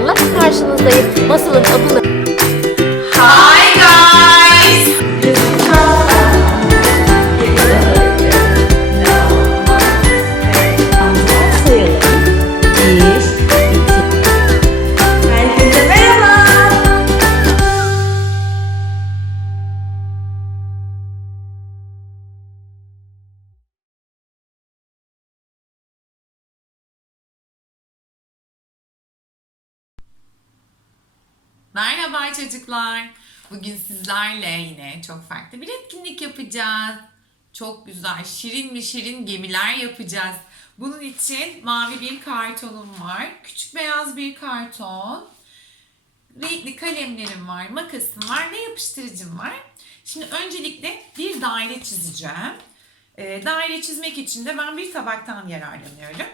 masalla karşınızdayım. Masalın adını Merhaba çocuklar. Bugün sizlerle yine çok farklı bir etkinlik yapacağız. Çok güzel, şirin mi şirin gemiler yapacağız. Bunun için mavi bir kartonum var. Küçük beyaz bir karton. Renkli kalemlerim var, makasım var ve yapıştırıcım var. Şimdi öncelikle bir daire çizeceğim. Ee, daire çizmek için de ben bir tabaktan yararlanıyorum.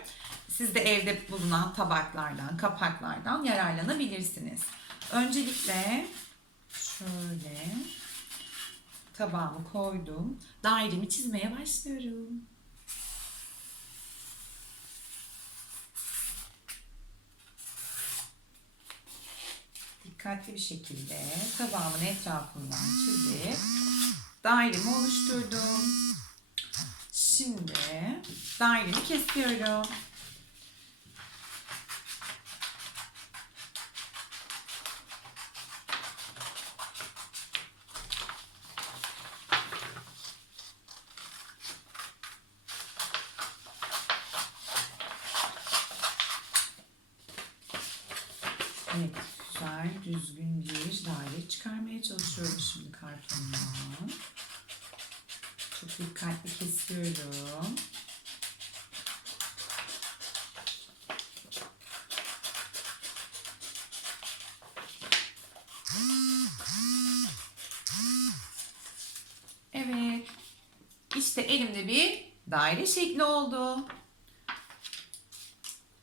Siz de evde bulunan tabaklardan, kapaklardan yararlanabilirsiniz. Öncelikle şöyle tabağımı koydum. Dairemi çizmeye başlıyorum. Dikkatli bir şekilde tabağımın etrafından çizip dairemi oluşturdum. Şimdi dairemi kesiyorum. Evet, güzel, düzgün bir daire çıkarmaya çalışıyorum şimdi kartondan. Çok dikkatli kesiyorum. Evet. İşte elimde bir daire şekli oldu.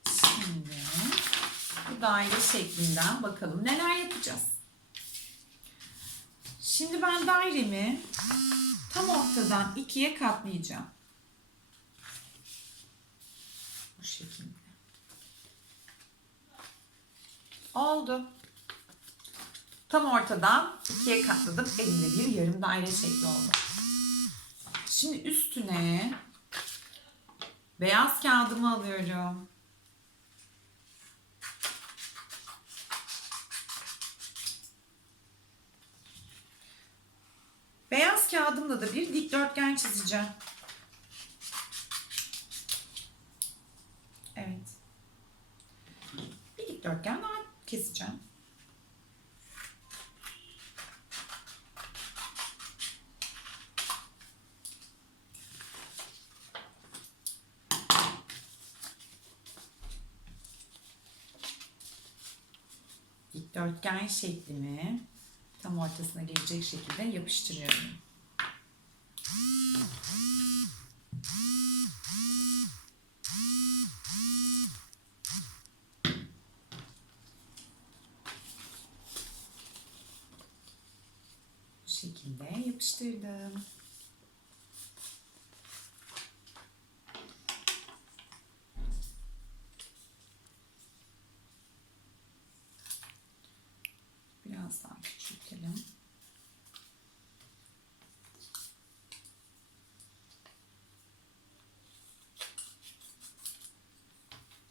Şimdi daire şeklinden bakalım neler yapacağız. Şimdi ben dairemi tam ortadan ikiye katlayacağım. Bu şekilde. Oldu. Tam ortadan ikiye katladım. Elimde bir yarım daire şekli oldu. Şimdi üstüne beyaz kağıdımı alıyorum. Beyaz kağıdımla da bir dikdörtgen çizeceğim. Evet. Bir dikdörtgen daha keseceğim. Dikdörtgen şeklimi tam ortasına gelecek şekilde yapıştırıyorum. Bu şekilde yapıştırdım. Biraz daha küçültelim.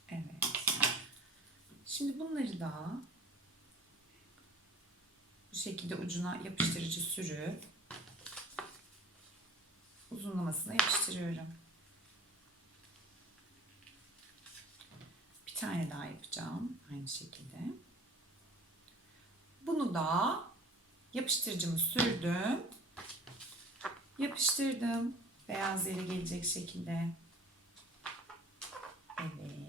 Evet. Şimdi bunları da bu şekilde ucuna yapıştırıcı sürüp uzunlamasına yapıştırıyorum. Bir tane daha yapacağım aynı şekilde. Bunu da yapıştırıcımı sürdüm. Yapıştırdım. Beyaz yere gelecek şekilde. Evet.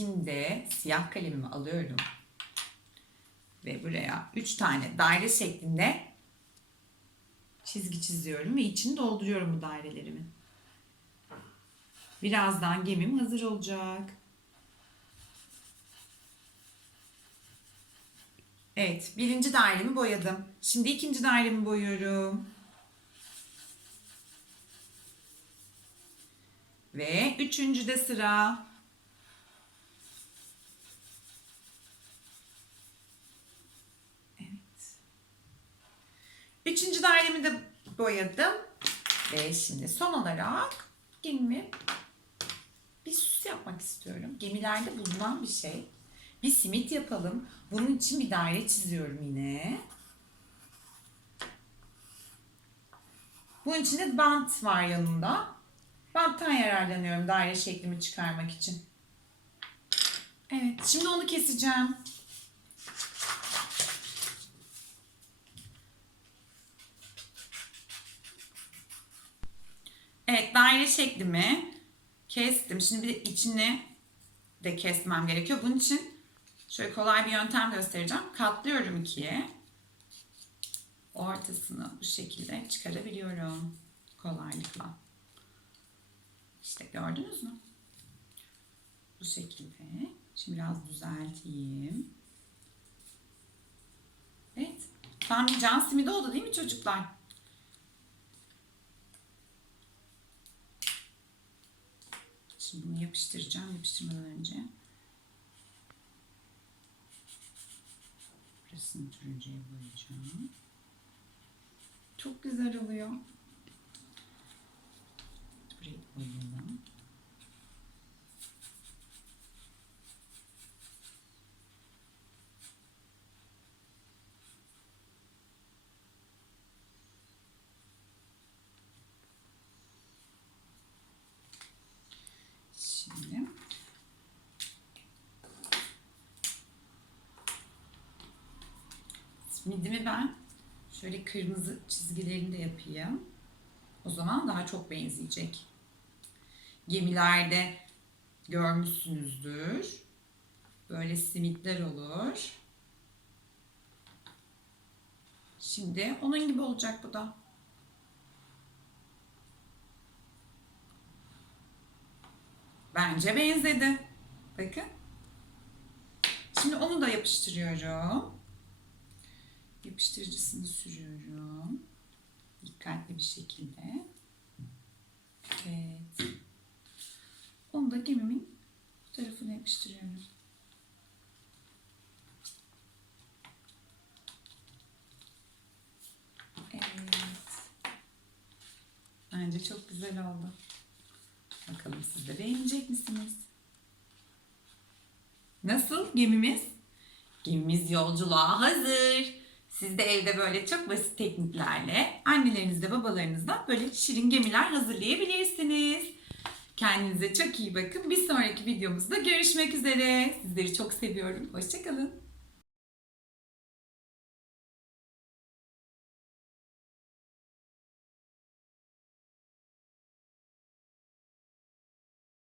Şimdi siyah kalemimi alıyorum. Ve buraya 3 tane daire şeklinde çizgi çiziyorum ve içini dolduruyorum bu dairelerimin. Birazdan gemim hazır olacak. Evet, birinci dairemi boyadım. Şimdi ikinci dairemi boyuyorum. Ve üçüncüde sıra. Kenarlarımı da boyadım. Ve şimdi son olarak gemimi bir süs yapmak istiyorum. Gemilerde bulunan bir şey. Bir simit yapalım. Bunun için bir daire çiziyorum yine. Bunun içinde bant var yanında. Banttan yararlanıyorum daire şeklimi çıkarmak için. Evet, şimdi onu keseceğim. Evet, daire şeklimi kestim. Şimdi bir de içini de kesmem gerekiyor. Bunun için şöyle kolay bir yöntem göstereceğim. Katlıyorum ikiye. Ortasını bu şekilde çıkarabiliyorum kolaylıkla. İşte gördünüz mü? Bu şekilde. Şimdi biraz düzelteyim. Evet. Tam bir can simidi oldu değil mi çocuklar? Şimdi bunu yapıştıracağım yapıştırmadan önce. Burasını turuncuya boyayacağım. Çok güzel oluyor. Burayı boyayalım. Şimdi Midimi ben şöyle kırmızı çizgilerini de yapayım. O zaman daha çok benzeyecek. Gemilerde görmüşsünüzdür. Böyle simitler olur. Şimdi onun gibi olacak bu da. Bence benzedi. Bakın. Şimdi onu da yapıştırıyorum. Yapıştırıcısını sürüyorum. Dikkatli bir şekilde. Evet. Onu da gemimin bu tarafına yapıştırıyorum. Evet. Bence çok güzel oldu. Bakalım siz de beğenecek misiniz? Nasıl gemimiz? Gemimiz yolculuğa hazır. Siz de evde böyle çok basit tekniklerle annelerinizde babalarınızdan böyle şirin gemiler hazırlayabilirsiniz. Kendinize çok iyi bakın. Bir sonraki videomuzda görüşmek üzere. Sizleri çok seviyorum. Hoşçakalın.